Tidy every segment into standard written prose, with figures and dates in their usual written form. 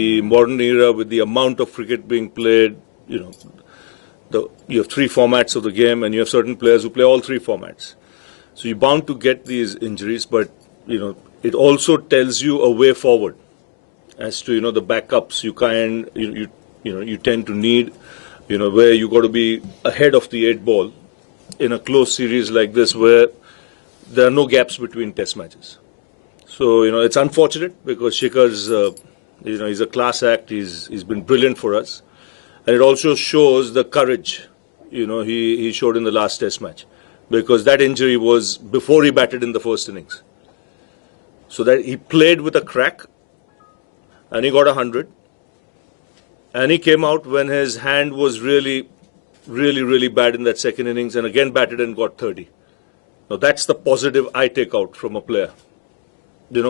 The modern era, with the amount of cricket being played, you have three formats of the game, and you have certain players who play all three formats. So you're bound to get these injuries, but it also tells you a way forward as to the backups you tend to need, where you got to be ahead of the 8 ball in a close series like this, where there are no gaps between test matches. So it's unfortunate because Shikhar's he's a class act. He's been brilliant for us, and it also shows the courage he showed in the last test match, because that injury was before he batted in the first innings. So that he played with a crack, and he got 100, and he came out when his hand was really bad in that second innings, and again batted and got 30. Now that's the positive I take out from a player.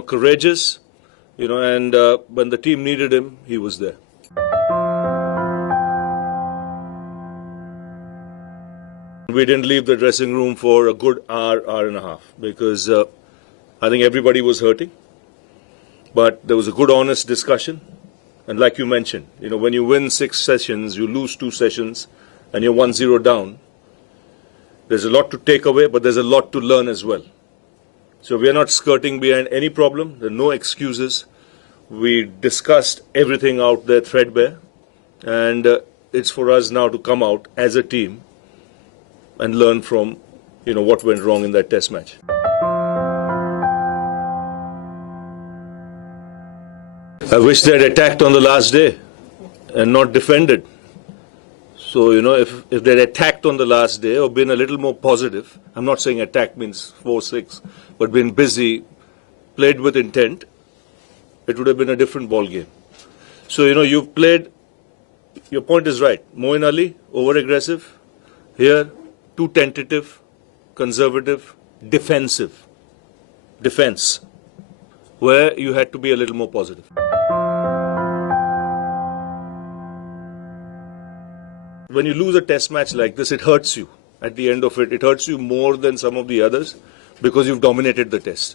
Courageous, and when the team needed him, he was there. We didn't leave the dressing room for a good hour and a half, because I think everybody was hurting. But there was a good, honest discussion. And like you mentioned, when you win 6 sessions, you lose 2 sessions, and you're 1-0 down, there's a lot to take away, but there's a lot to learn as well. So we are not skirting behind any problem. There are no excuses. We discussed everything out there threadbare, and it's for us now to come out as a team and learn from what went wrong in that test match. I wish they had attacked on the last day and not defended. So, if they had attacked on the last day or been a little more positive, I'm not saying attack means 4-6, but been busy, played with intent, it would have been a different ball game. So, you've played, your point is right. Moeen Ali, over-aggressive. Here, too tentative, conservative, defensive. Defense, where you had to be a little more positive. When you lose a test match like this, it hurts you. At the end of it, it hurts you more than some of the others, because you've dominated the test.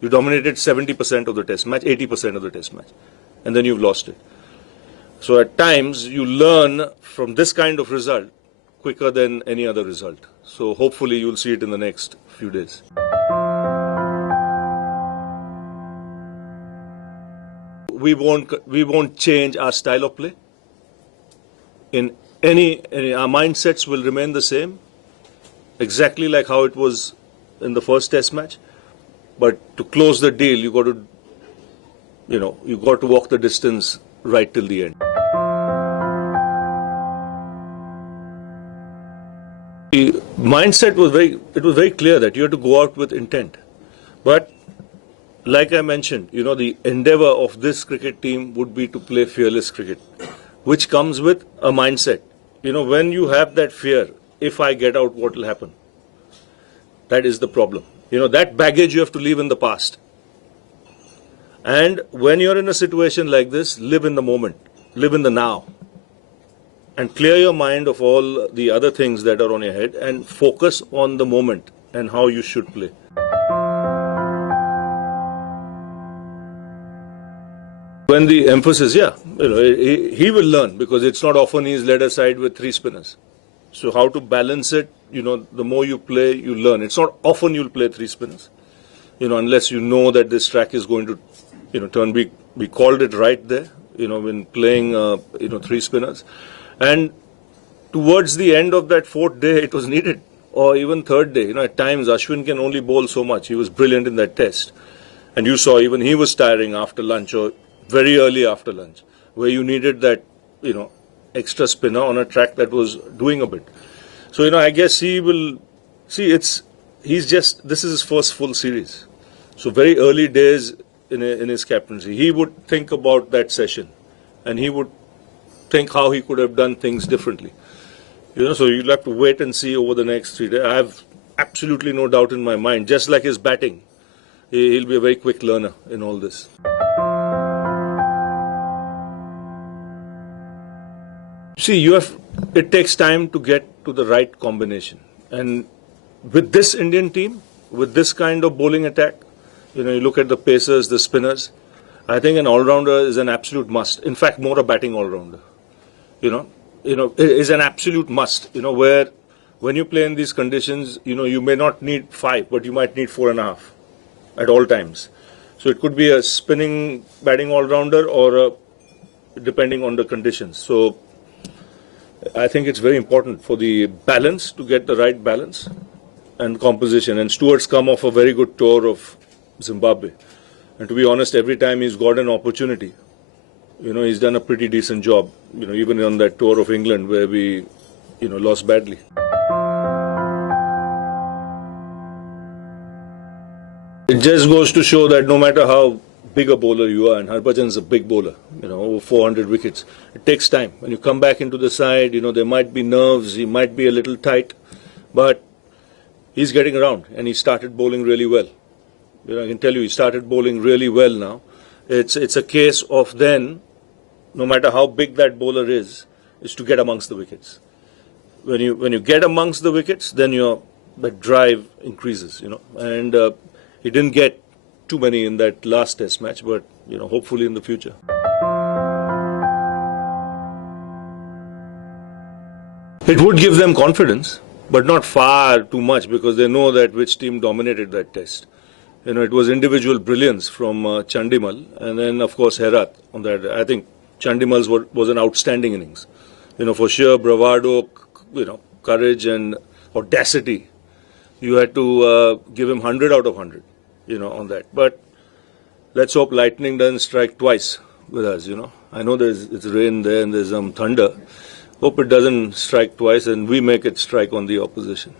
You dominated 70% of the test match, 80% of the test match, and then you've lost it. So at times, you learn from this kind of result quicker than any other result. So hopefully you'll see it in the next few days. We won't change our style of play. In our mindsets will remain the same, exactly like how it was in the first test match. But to close the deal, you got to walk the distance right till the end. The mindset was very clear that you had to go out with intent. But like I mentioned, the endeavour of this cricket team would be to play fearless cricket, which comes with a mindset. When you have that fear, if I get out, what will happen? That is the problem. That baggage you have to leave in the past. And when you're in a situation like this, live in the moment, live in the now, and clear your mind of all the other things that are on your head and focus on the moment and how you should play. When the emphasis, he will learn, because it's not often he's led aside with 3 spinners. So how to balance it, the more you play, you learn. It's not often you'll play 3 spinners, unless you know that this track is going to, turn. We called it right there, when playing, 3 spinners. And towards the end of that 4th day, it was needed, or even 3rd day. At times, Ashwin can only bowl so much. He was brilliant in that test. And you saw even he was tiring after lunch, or very early after lunch, where you needed that, extra spinner on a track that was doing a bit. So, I guess he will see this is his first full series. So very early days in his captaincy, he would think about that session, and he would think how he could have done things differently. So you'll have to wait and see over the next 3 days. I have absolutely no doubt in my mind, just like his batting, he'll be a very quick learner in all this. See, it takes time to get to the right combination. And with this Indian team, with this kind of bowling attack, you look at the pacers, the spinners, I think an all-rounder is an absolute must. In fact, more a batting all-rounder. It is an absolute must. Where when you play in these conditions, you may not need 5, but you might need 4.5 at all times. So it could be a spinning batting all-rounder or depending on the conditions. So I think it's very important for the balance to get the right balance and composition. And Stuart's come off a very good tour of Zimbabwe. And to be honest, every time he's got an opportunity, he's done a pretty decent job. Even on that tour of England where we, lost badly. It just goes to show that no matter how big a bowler you are, and Harbhajan's a big bowler, over 400 wickets, it takes time. When you come back into the side, there might be nerves, he might be a little tight, but he's getting around and he started bowling really well. I can tell you, he started bowling really well now. It's a case of then, no matter how big that bowler is to get amongst the wickets. When you get amongst the wickets, then the drive increases, and he didn't get too many in that last test match, but hopefully in the future. It would give them confidence, but not far too much, because they know that which team dominated that test. It was individual brilliance from Chandimal, and then of course Herat on that. I think Chandimal's was an outstanding innings. For sheer bravado, courage and audacity, you had to give him 100 out of 100. On that. But let's hope lightning doesn't strike twice with us, I know it's rain there and there's some thunder. Hope it doesn't strike twice and we make it strike on the opposition.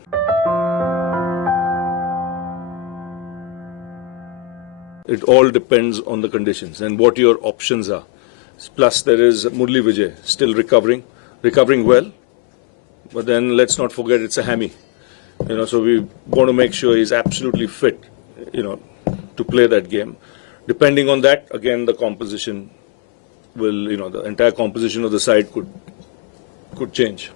It all depends on the conditions and what your options are. Plus there is Murli Vijay still recovering well. But then let's not forget it's a hammy. So we want to make sure he's absolutely fit. To play that game. Depending on that, again, the composition will, the entire composition of the side could change.